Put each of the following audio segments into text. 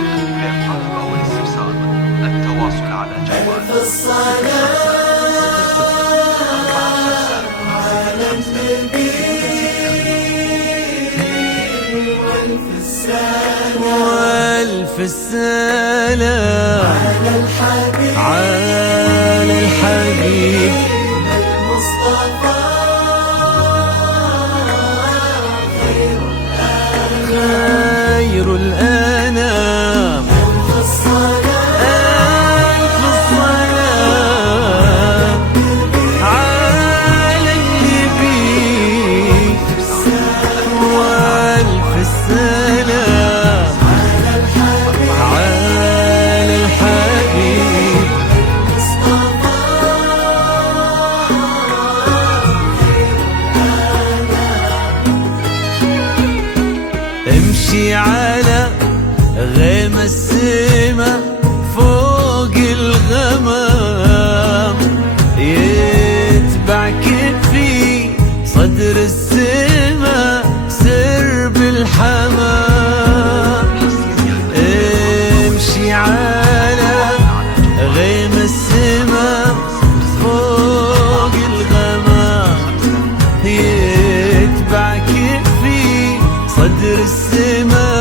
للطلب أو الاستفسار التواصل على جوال على النبي والف السلام على الحبيب المصطفى خير الأنام ألف الصلاة على النبي والف السلام على الحبيب امشي على غيم السما فوق الغمام يتبعك في صدر السما سرب الحمام امشي على غيم السما فوق الغمام يتبعك في صدر السما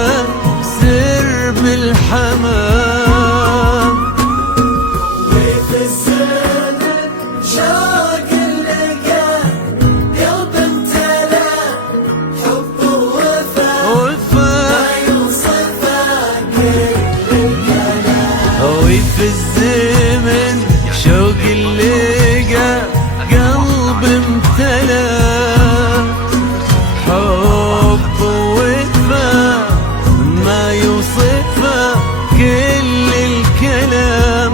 سرب الحمام وفي الزمن شوق اللقاء قلب امتلأ حب ووفاء ما يوصفه كل الكلام وفي الزمن شوق اللقاء قلب امتلأ حب ووفاء ما يوصفه كل الكلام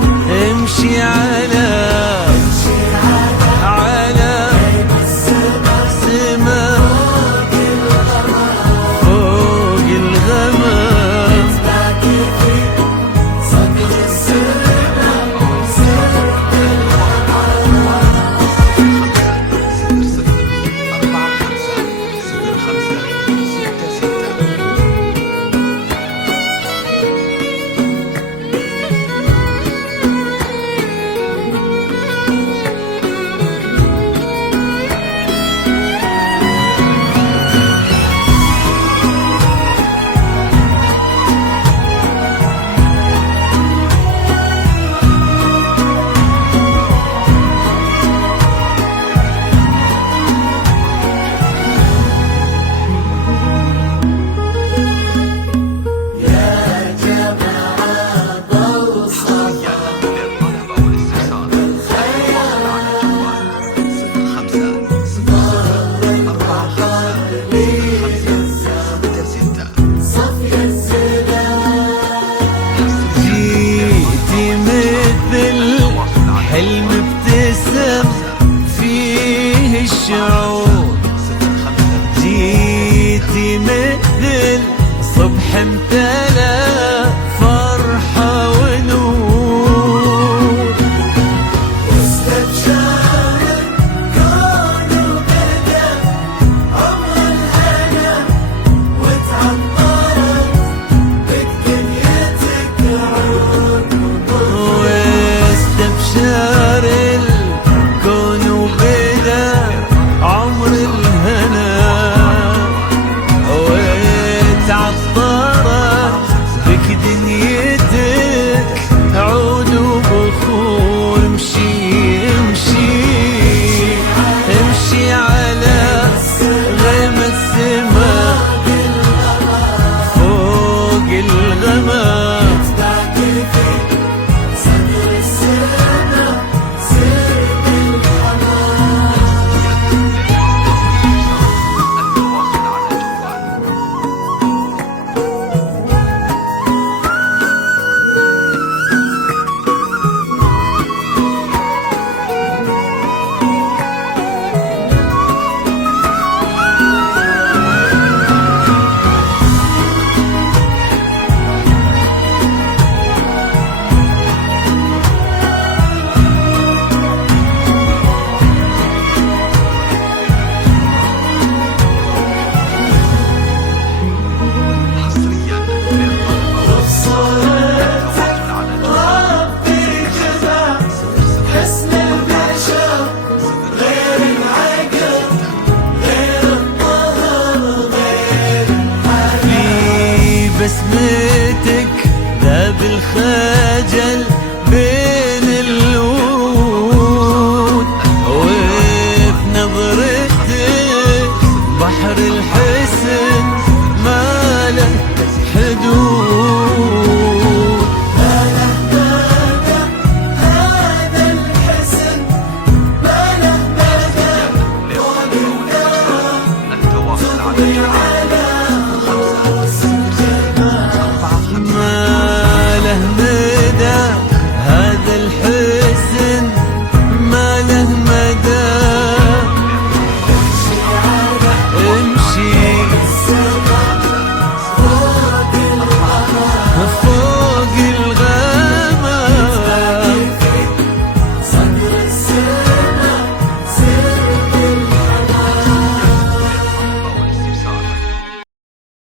امشي على سما فوق الغمام حلم ابتسم فيه الشعور جيتي مثل صبح امتلأ فرحة ونور واستبشر الكون وبدأ عمر الهنا وتعطرت بك دنيتك عود واستبشر الكون وبدأ عمر الهنا وتعطرت بك دنيتك عود وبخور امشي امشي امشي على غيم السما فوق الغمام